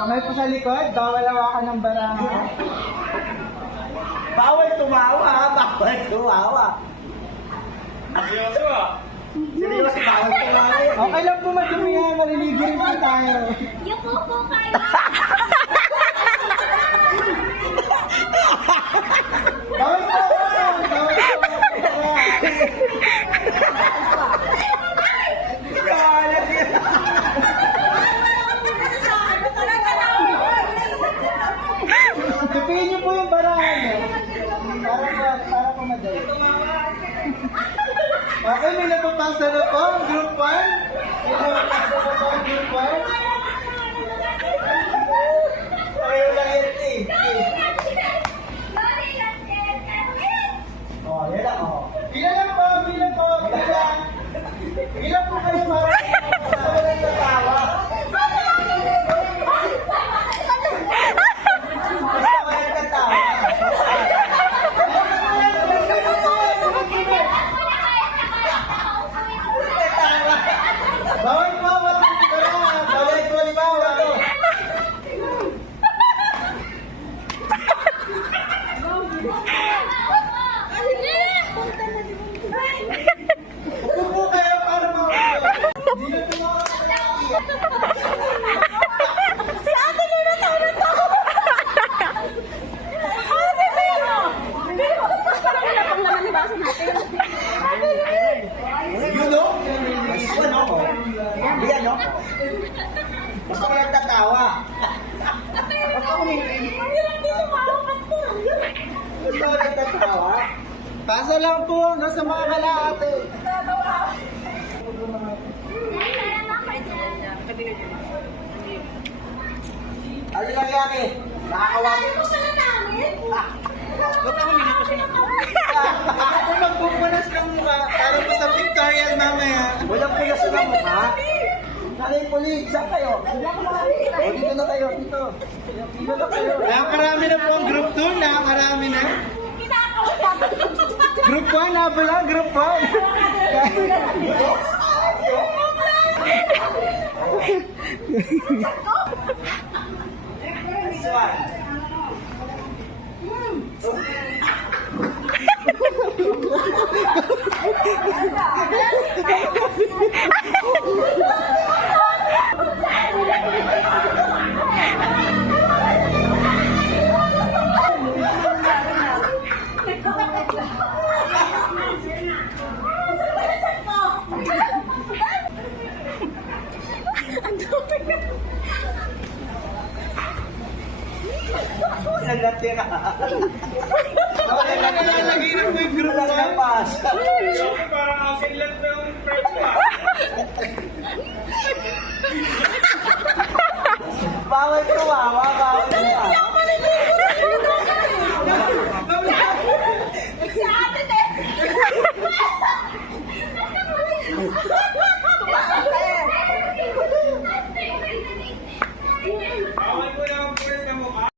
Kamay po sa likod, bawal hawakan ng baranga. Bawal tumawa, bawal tumawa. Seryoso ah. Seryoso, bawal tumawa yan. Okay lang po madumi yan, maliligi rin po tayo. Yung pupo kayo. Bawal po! Bawal po! Tupiin niyo po yung baranga niyo. Para po madali. Okay, may napapasa na po ang group 1. May napapasa na po ang group 1. Pareho lang yan, eh. Oh, yan lang, oh. Bilang lang po, bilang po, bilang. Bilang po kayo para sa walang natawa. Basta walang natawa. Bawal po, walang natawa. Bawal po, libawa. Upo po kayo para mawala. Hindi na tumawa. Si ate nila tayo na to. Ate nila. Parang napang naman ni baso natin. Ate nila. You know? Ano ko? Yan, no? Basta ka nagtatawa. Hirap din lumalabas ko. Basta ka nagtatawa. Pasa lang po, nasa mga kalahati. Ano nangyari? Nakakawagi. Ayaw mo sana namin. Ba't ako Ako magpupunas ng mukha para pa sa pictorial mamaya. Walang pulas na mukha. Nanay Pulig, saan kayo? O, dito na kayo, dito. Dito na kayo. Nakakarami na po ang group 2, nakakarami na. Kinakausap. Group 1, nabala, group 1. This one. Nagatira. Nakalagay na po yung group Walang 1. napas. Seryoso, parang asin lang ng friend ah. Bawal tumawa, bawal tumawa. Si ate din.